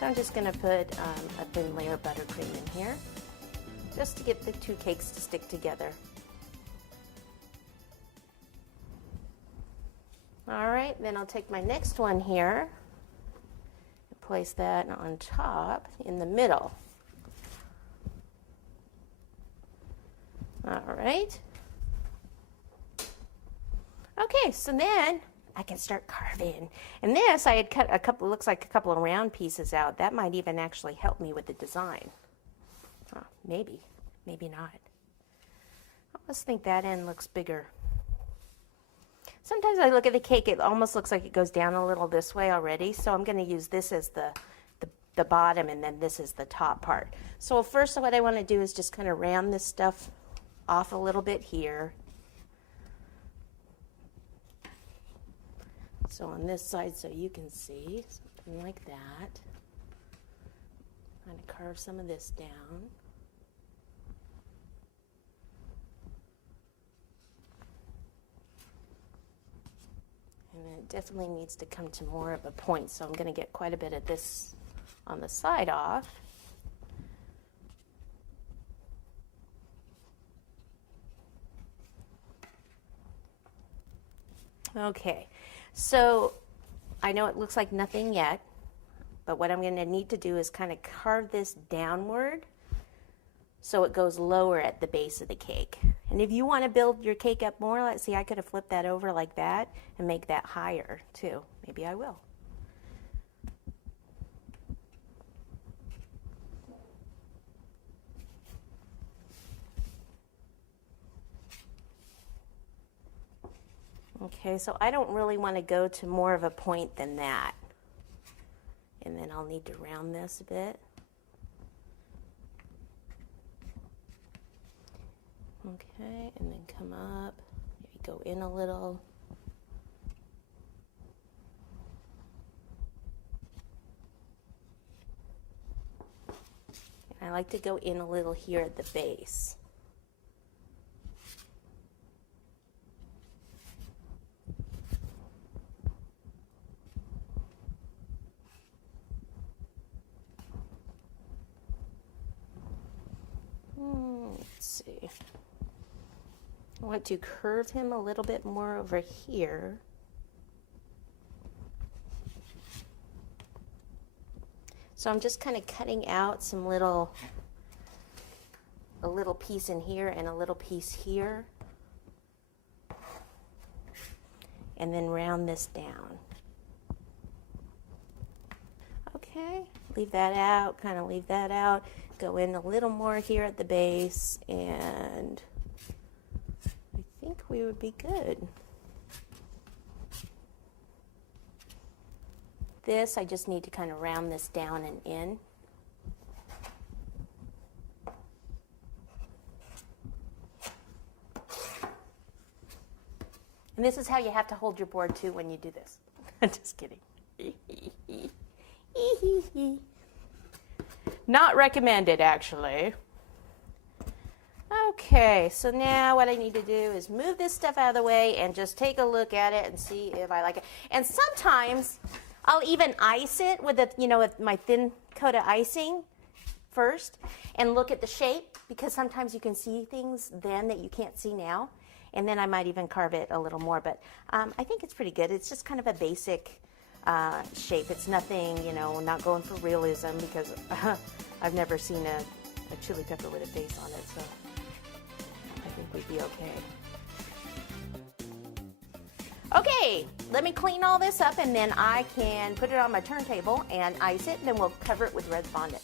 So I'm just going to put a thin layer of buttercream in here, just to get the two cakes to stick together. All right, then I'll take my next one here and place that on top in the middle. All right. Okay, so then I can start carving. And this, I had cut a couple, looks like a couple of round pieces out. That might even actually help me with the design. Oh, maybe, maybe not. I almost think that end looks bigger. Sometimes I look at the cake, it almost looks like it goes down a little this way already. So I'm going to use this as the bottom, and then this is the top part. So first what I want to do is just kind of round this stuff off a little bit here. So on this side, so you can see, something like that. Kind of carve some of this down. And then it definitely needs to come to more of a point, so I'm going to get quite a bit of this on the side off. Okay, so I know it looks like nothing yet, but what I'm going to need to do is kind of carve this downward so it goes lower at the base of the cake. And if you want to build your cake up more, let's see, I could have flipped that over like that and make that higher too. Maybe I will. Okay, so I don't really want to go to more of a point than that. And then I'll need to round this a bit. Okay, and then come up, maybe go in a little. And I like to go in a little here at the base. Let's see. I want to curve him a little bit more over here. So I'm just kind of cutting out some a little piece in here and a little piece here. And then round this down. Okay, leave that out, kind of leave that out. Go in a little more here at the base, and I think we would be good. This, I just need to kind of round this down and in. And this is how you have to hold your board too when you do this. Just kidding. Not recommended, actually. Okay, so now what I need to do is move this stuff out of the way and just take a look at it and see if I like it. And sometimes I'll even ice it with with my thin coat of icing first and look at the shape, because sometimes you can see things then that you can't see now. And then I might even carve it a little more, but I think it's pretty good. It's just kind of a basic shape. It's nothing, not going for realism, because I've never seen a chili pepper with a face on it, so I think we'd be okay. Okay, let me clean all this up, and then I can put it on my turntable and ice it, and then we'll cover it with red fondant.